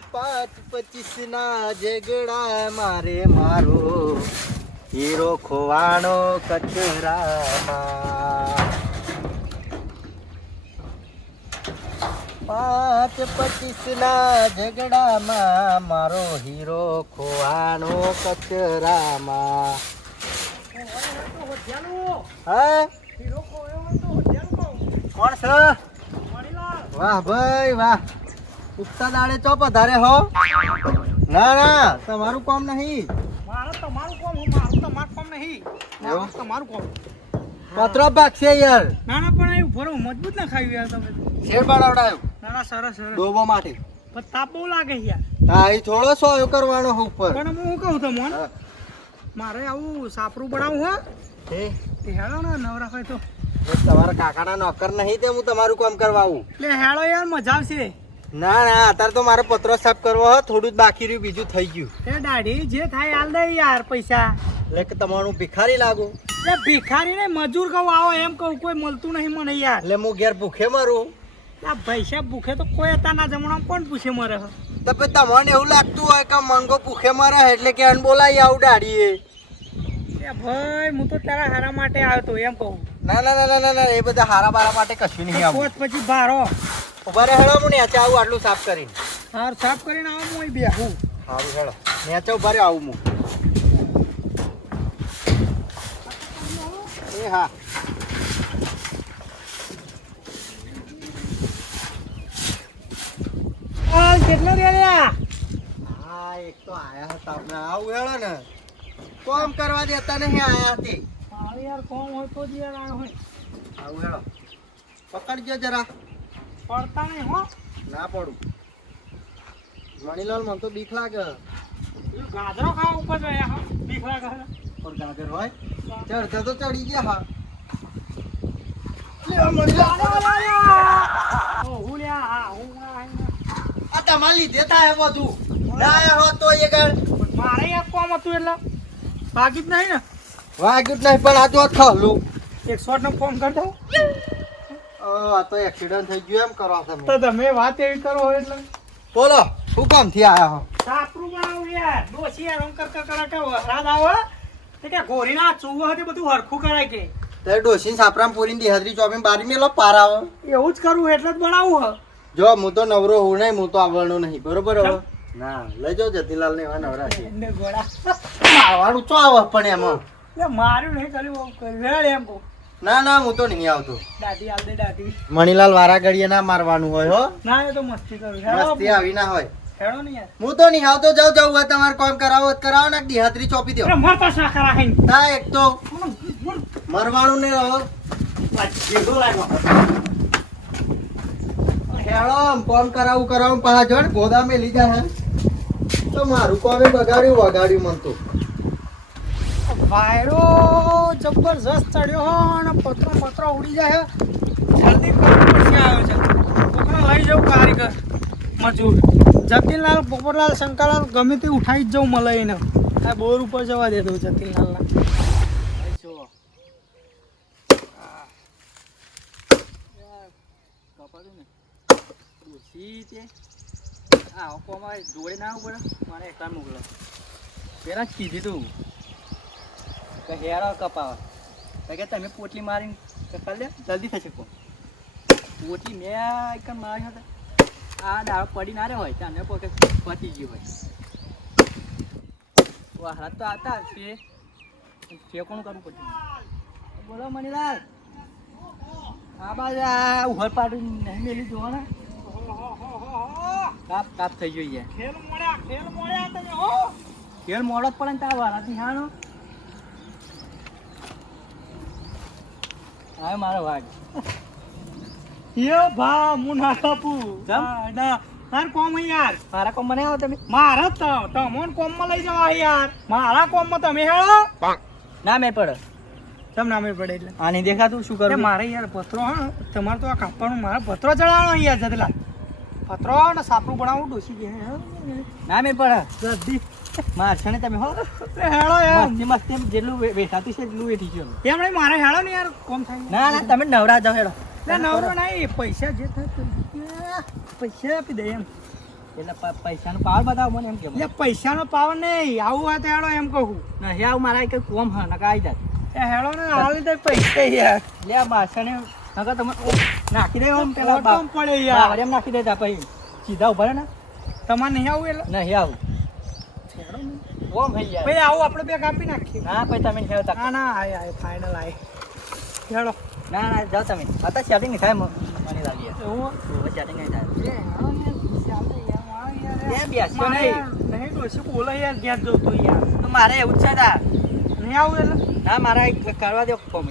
5-25 ના ઝઘડા મારે મારો હીરો ખોવાણો કચરામાં 5-25 ના ઝઘડામાં મારો હીરો ખોવાણો કચરામાં. હા કોણ છે? વાહ ભાઈ વાહ, ઉગતા દાડે ચો પધારે હો. ના ના તમારું કામ નહીં. તમારું કામ નહીં. તમારું કામ પત્રો ભાગશે યાર. ના ના પણ એવું ભરો મજબૂત ના ખાયું યાર તમે. શેર બનાવડાયો. ના ના સરસ સરસ. ડોબો માટે. પણ તાપ બહુ લાગે યાર. હા એ થોડો સોયો કરવાનો હો ઉપર. પણ હું કહું તમને મારે આવું સાપરું બનાવું હો. હે તે હેળો ને નવરા હોય તો. તમારા કાકાના નોકર નહીં તે હું તમારું કામ કરવા આવું. એટલે હેળો યાર મજા આવશે. ના ના અત્યારે તો મારે પત્રો સાફ કરવો હો, થોડું જ બાકી રહ્યું, બીજું થઈ ગયું. એ દાઢી જે થાય હાલ દે યાર પૈસા. એટલે કે તમારું ભિખારી લાગુ. એટલે ભિખારી ને મજૂર કહું આવો એમ કહું, કોઈ મળતું નહીં મને યાર. એટલે હું ઘેર ભૂખે મરું. આ પૈસા ભૂખે તો કોઈ અત્યારના જમાનામાં કોણ પૂછે મરે. તો પછી તમને એવું લાગતું હોય કે મંગો ભૂખે મરે એટલે કે અન બોલાવી આવું દાડીએ. એ ભાઈ હું તો તારા હારા માટે આવ્યો તો એમ કહું. ના ના ના ના ના એ બધા હારા બારા માટે કશું નહીં આવું. પછી ભારો ઉભા રહે હેળો, હું નેચે આવું આટલું સાફ કરીને. હાર સાફ કરીને આવો હું બેહું. સારું હેળો નેચે ઉભા રહે આવું હું. એ હા કેટલો રહ્યા? હા એક તો આયા હતા આપણે. આવું હેળો ને કોમ કરવા દેતા નહીં આયા હતી. હા યાર કોમ હોય તો જ યાર આવ્યો હોય. આવું હેળો પકડજો જરા. પડતા નહીં હો. ના પડું. મણીલાલ મને તો બીક લાગે. ગાજરો ખાવા ઉપર ગયા હા બીક લાગે. પણ ગાગર હોય ચડતા તો ચડી ગયા. હા આ તમારા લીધે થાય બધું. ના આયા હોત તો એ ગળ મારે એક કોમ હતું એટલે ભાગી જ નહીં ને. વાગ્યું જ નહીં પણ આ જો ખલું. 100 નો ફોન કરી દઉં. આ તો એક્સિડન્ટ થઈ ગયું એમ કરો તમે. તો તમે વાત એવી કરો એટલે બોલો શું કામ થી આયા હો? સાપરું બનાવું યાર. ડોસી યાર ઓમ કર કે વરાદ આવે તે કે ઘોરીના ચૂવો હતી બધું હરખું કરાય કે. તે ડોશી સાપરામ પૂરીની દિહાદરી ચોપીને બારી મેલો પાર આવે. એવું જ કરવું એટલે જ બનાવું હ. જો હું તો નવરો હું નહીં, હું તો આવવાનો નહીં. બરોબર હવે ના લઈ જાઓ જતીલાલ ને એવા નવરા છે. એને ગોળા આવવાનું ચો આવે પણ એમાં. એટલે માર્યું નહીં કર્યું એમ કહું. ના ના હું તો નહીં આવતો. દાઢી હાલ દે દાઢી. મણીલાલ વારા ઘડીએ ના મારવાનું હોય હો. ના એ તો મસ્તી કરું. મસ્તી આવી ના હોય. હેડો ને યાર. હું તો નહીં આવતો. જાઉં હોય તમારે કામ કરાવો તો કરાવો ને દિહાદરી ચોપી દો. અરે મરતા શાખા રાખીને. ના એક તો મરવાનું નહીં રહો. હેળો કામ કરાવું પાછા જો ને ગોદા મેલી જાય તો મારું કામે વગાડ્યું મન તો. વાયરો જબરજસ્ત ચડ્યો હો અને પત્રો ઉડી જાય. જલ્દી કરવું પડશે આવ્યો છે. છોકરા લઈ જાઉં કારીગર મજૂર જતીનલાલ પોપટલાલ શંકરલાલ ગમે તે ઉઠાઈ જ જાઉં મળે એને. આ બોર ઉપર જવા દે દઉં જતીનલાલના. જોડે ના પડે મારે એકલા મોકલો. પેલા જ કીધું તું કે હેરો કપાવા કે તમે પોટલી મારીને કરી લે જલ્દી થશે. કોણ પોટલી મેં એક મારી હતા આ દાળ પડી ના રે હોય ત્યાં પોતે પતી ગયું હોય. વાહરા તો આવતા ફેંકોણું કરવું પડશે. બોલો મણીલાલ આ બાજુ આ ઉભર પાડું નહીં મેલી જોવા ને કાપ થઈ ગયો. ખેલ મોડ્યા તમે હો. ખેલ મોડો જ પડે ને તાર વાળાથી હાનો. હા મારો વાઘ યો ભા હું ના કાપું. ના તાર કોમ યાર. મારા કોમ મને આવો તમે. મારા તો તમોન કોમ માં લઈ જવા યાર. મારા કોમ માં તમે હેળો ના મેં પડે. તમ ના મેં પડે એટલે આ નહીં દેખાતું શું કરું મારે યાર. પત્રો હા તમારે તો આ કાપવાનું મારે પત્રો ચડાવવાનો યાર જતલા. પત્રો ને સાપરું બનાવું ડોસી કે ના મેં પડે જલ્દી મારશે ને તમે હો. હેળો યાર મસ્તી જેટલું વેઠાતું છે એટલું વેઠી ગયો એમ નહીં. મારે હેળો ને યાર કોમ થાય. ના ના તમે નવરા જાઓ હેડો. નવરો નહીં પૈસા જે થાય પૈસા આપી દે એમ. એટલે પૈસાનો પાવર બતાવો મને એમ કે એટલે પૈસાનો પાવર નહીં, આવું હોય તો હેડો એમ કહું. નહીં આવું મારા કઈ કોમ હા નકા આવી જાય એ હેડો ને હાલ દે પૈસા યાર. લે આ માછાને નકા તમે નાખી દે આમ પેલા પેલા ટોમ પડે યાર. એમ નાખી દેતા પછી સીધા ઉભા રહે ને તમારે નહીં આવું એટલે નહીં આવું કોમ હઈ યાર ભાઈ આવું આપણે બે કાપી નાખીએ. ના પછી તમે નહીં આવતા ના ના આય ફાઇનલ આય હેડો. ના ના જાઓ તમે અત્યારે સેટિંગ નહીં થાય મને લાગી એવું સેટિંગ નહીં થાય એ હેડો ને ચાલે યાર આ યાર. એ બેસ્યો મારે નહીં નહીં ડોશી બોલે યાર ઘેર જવું તો યાર. તો મારે એવું જ છે તા નહીં આવું એટલે ના મારા એક કરવા દો કોમ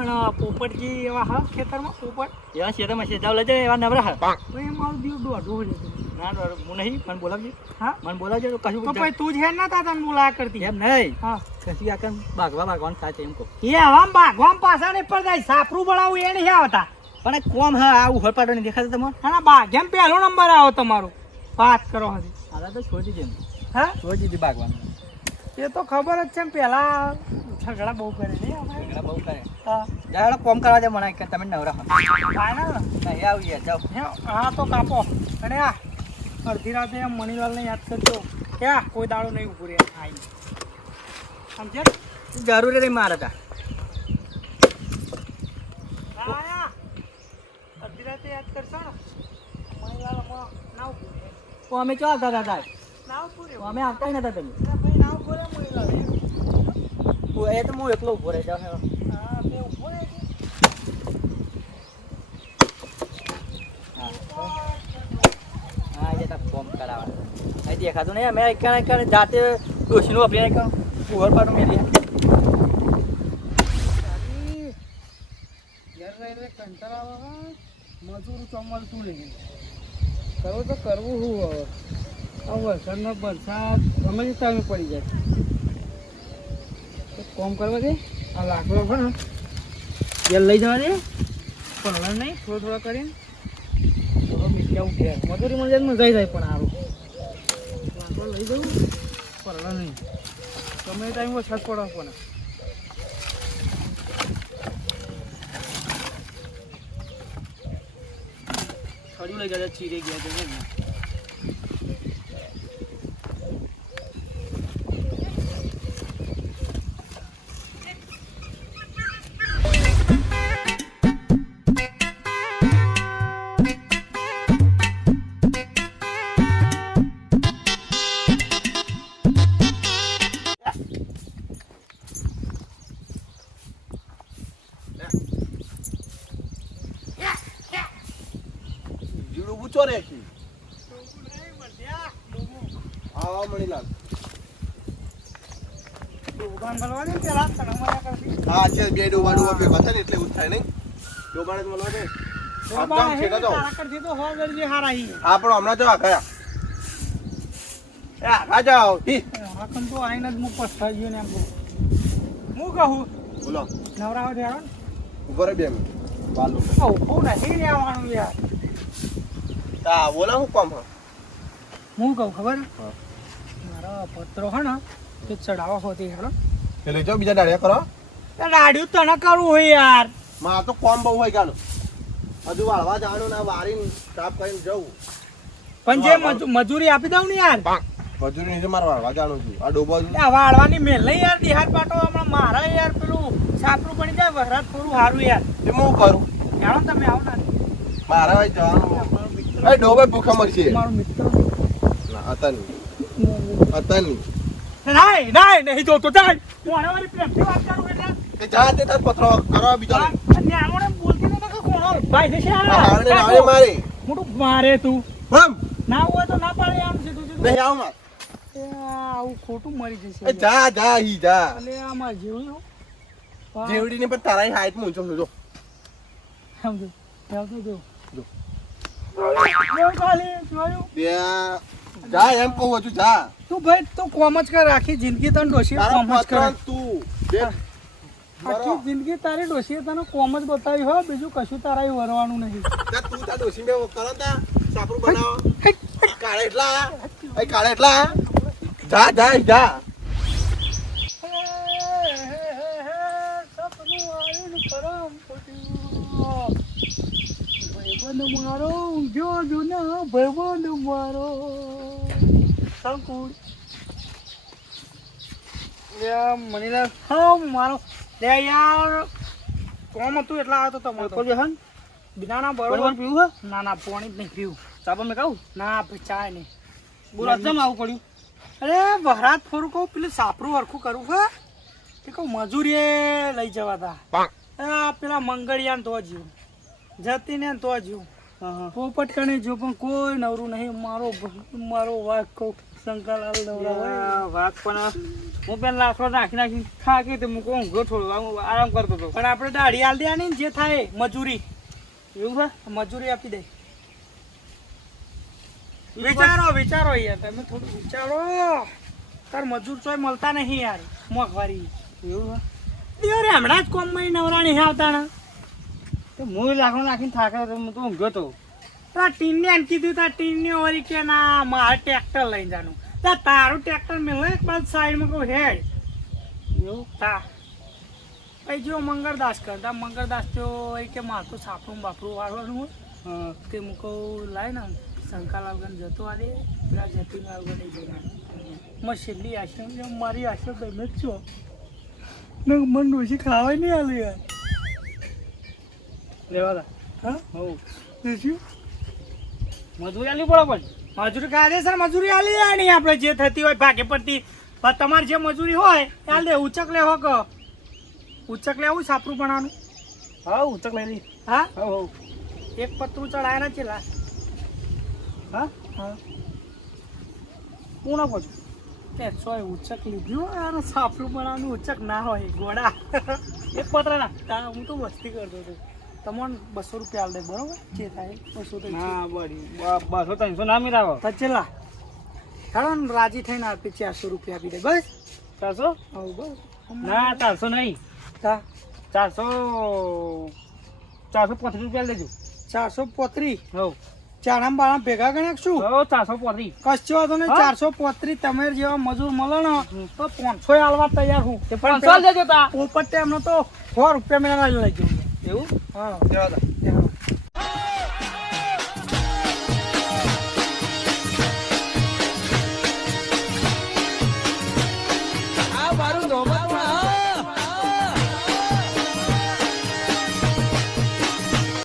અને પોપટજી એવા હા ખેતરમાં પોપટ એવા શેતરમાં શેતાવ લઈ જાય એવા નવરા હા ભાઈ મારું દીવ દોઢું હોય છે. ના હું નહીં મને બોલાવજે હા મને બોલાવજે તો કશું તો પછી તું જ હે ના તા તને બોલાયા કરતી. એમ નહીં હા કશું આકન ભાગવાનું થાય છે એમ કહું એ હવામ ભાગવામ પાછા નહીં પર જાય સાપરું બનાવું એ નહીં આવતા. પણ કોમ હા આવું હોરપાટો નહીં દેખાતો તમને અને ભાગ્યમ પહેલો નંબર આવો તમારો વાત કરો હજી. આ તો છોડી દીધી હા છોડી દીધી ભાગવાનું એ તો ખબર જ છે ને પેલા ઝઘડા બહુ કરે નહીં આપણે. ઝઘડા બહુ કરે હા જાડો કોમ કરવા દે મને કે તમે નવરા હો ફાઇનલ ને નહીં આવું યાર જાઓ હા તો કાપો. અને આ અડધી રાતે એમ મણીલાલને યાદ કરજો કે આ કોઈ દાડો નહીં ઉભું રહે આઈ સમજે. જરૂરી નહીં મારે તા આયા અડધી રાતે યાદ કરશો ને મણીલાલ હમણાં ના ઉભું રહે. તો અમે ચો આવતા હતા તાર ના ઉભું રહે. તો અમે આવતા જ નતા તમે ભાઈ ના ઉભું રહે મણીલાલ એમ. એ તો હું એકલો ઉભો રહી જાઉં હા બે ઉભો રહે છે. હા એ તો કોમ કરાવવા અહીં દેખાતું નહીં અમે એક જાતે ડોશીનું આપણે એક ઓવરપાટું મેળવી ઘેર રહીને કંટાળો આવે હા. મજૂર ચોમલતું નહીં કરવું તો કરવું શું હવે. આ વરસાદનો વરસાદ ગમે તે ટાઈમે પડી જાય તો કોમ કરવા દે. આ લાકડો છે ને ઘેર લઈ જવા દે પણ નહીં થોડો કરીને થોડો મીઠા ઉઠે મજૂરી મળી જાય મજા જાય પણ સારું લાકડો લઈ જવું પણ નહીં ગમે તે ટાઈમ વરસાદ પડે પણ ખડું લઈ ગયા ચીરે ગયા છે જીડું ઊંચો રે છે હા મણીલાલ દુકાન ભરવા દે ને પેલા તને મળ્યા કરતી. હા છે બે ડોબા ડોબા ભેગા થાય ને એટલે એવું જ થાય નહીં ડોબાને જ મળવા દે દુકાન હે છેટા જાઓ. તારા કરતી તો હો ગરજી હારા હી. હા પણ હમણાં જો ગયા આ જાઓ હાકમ તો આઈને જ હું પસ્તાઈ ગયો ને એમ કહું. હું કહું બોલો નવરાવ થયા ને ઉભો રે બે મિનિટ બાલો કહું નથી રહેવાનું યાર. હા બોલા હું કોમ હા હું કહું ખબર હા. મારા પત્રો હે ને તે ચડાવવા હોતી હેડો એ લઈ જાઓ બીજા દાડિયા કરો એ રાડ્યું તને કરવું હોય યાર. માં તો કોમ બહુ હોય ગાનું હજુ વાળવા જવાનું ના વારીને સાફ કરીને જવું પણ જે મજૂરી આપી દઉં ને યાર મજૂરી નહીં મારે વાળવા જવાનું છું આ ડોબા એ વાળવાની મેલ નહીં યાર દિહાર પાટો હમણાં મારા યાર પેલું સાપરું બની જાય વરાત થોડું સારું યાર. એ હું કરું હેડો તમે આવો ને મારા ભાઈ જવાનું એ ડોબા ભૂખા મળશે મારો મિત્ર ના હતા નહીં નહીં નહીં જોતો જાય હું આનાવાળી પ્રેમથી વાત કરું એટલે તે જા તે તાર પત્રો કરવા બીજો લે ન્યાણોને બોલતી નતો કે કોણો ભાઈ છે હારને નાળે મારે મોટું મારે તું બમ ના હોય તો ના પાડે આમ સીધું સીધું નહીં આવ માર એ આવું ખોટું મરી જશે એ જા જા ઈ જા અલે આમાં જેવું જેવડી ને પણ તારા હાઈટ માં ઊંચો જો સમજો આવતો જો જો. ખાલી જોયું બે જા એમ કહું છું જા તું ભાઈ તું કોમ જ કર આખી જિંદગી તને ડોશી તારા કોમ જ કર પત્ર તું બે આખી જિંદગી તારી ડોશીએ તને કોમ જ બતાવી હો બીજું કશું તારા વરવાનું નહીં તું તાર ડોસી બે કરો તા સાપરું બનાવો કાળે એટલા એ કાળે એટલા જા જા જા સપનું આવીને પરમ ફૂટ્યું. ભાઈબંધ મારો ઊંઘ્યો જૂનો ભાઈબંધ મારો સંકુળ મને હા મારો લે યાર કોમ હતું એટલા આવ્યો તો તમારે હન બિના બરોબર પીવું હે ના પાણી જ નહીં પીવું ચાપા મેં કહું ના ચાય નહીં બોલો કેમ આવું પડ્યું અરે વહરાત ફોરું કહું પેલું સાપરું હરખું કરવું હે તે કહું મજૂરીએ લઈ જવા તા પેલા મંગળિયાને તો જીવ જતી ને તો જીવ પોપટ કણે જો પણ કોઈ નવરું નહીં મારો વાઘ કહું શંકરલાલ નવરા વાઘ પણ હું પેલા લાકડો નાખી ખાકી તો હું કહું ઊંઘો થોડો આરામ કરતો હતો પણ આપણે દાઢી હાલ દે ને જે થાય મજૂરી એવું છે મજૂરી આપી દે વિચારો યાર તમે થોડું વિચારો તાર મજૂર ચોય મળતા નહીં યાર મોંઘવારી એવું છે હમણાં જ કોમમાં નવરા નહીં આવતા ને હું લાકડો નાખીને થાકે તો હું તો ઊંઘ્યો તો ટીનને એમ કીધું તા ટીનને વળી કે ના મારે ટ્રેક્ટર લઈને જવાનું તારું ટ્રેક્ટર મેં એક બાદ સાઈડમાં કહું હેડ એવું તા પછી જો મંગળદાસ કરતા મંગળદાસ તો એ કે મારે તો સાપરું બાપરું વાળવાનું હોય તે હું કહું લાય ને શંકાલાલ ગન જતો આ દે પેલા જતીન વાળું નહીં જવાનું મેં છેલ્લી આશા મારી આશા તમે જ છો ને મન ડોસી ખાવાય નહીં આલે યાર લેવા દા હા હો શું મજૂરી આલી પડે પણ મજૂરી કાયદેસર મજૂરી આલી આની આપણે જે થતી હોય ભાગે પડતી પણ તમારે જે મજૂરી હોય ચાલ દે ઉચક લેવો કે ઉચક લેવું સાપરું બનાવવાનું હા ઉચક લઈ લી હા હો એક પતરું ચડાય ને ચેલા હા હા હું ના પૂછું તે સોય ઉચક લીધું યાર સાપરું બનાવવાનું ઉચક ના હોય ગોડા એક પત્ર ના હું તો મસ્તી કરતો હતો તમને 200 રૂપિયા આલ દે બરોબર જે થાય 200 હા બરી 200 300 ના મિલાવો તો ચલા હાલો ને રાજી થઈને આપી 400 રૂપિયા આપી દે બસ 400 હા બસ ના 400 નહીં તા 435 રૂપિયા લેજો 435 હો ચારામ બારામ ભેગા ગણ્યા શું હો 435 કશો વાંધો નહીં 435 તમે જેવા મજૂર મળો ને તો 500 આલવા તૈયાર હું 500 લેજો તા ઉપર એમનો તો 100 રૂપિયા મેળા લઈ જવું એવું હા દેવા દા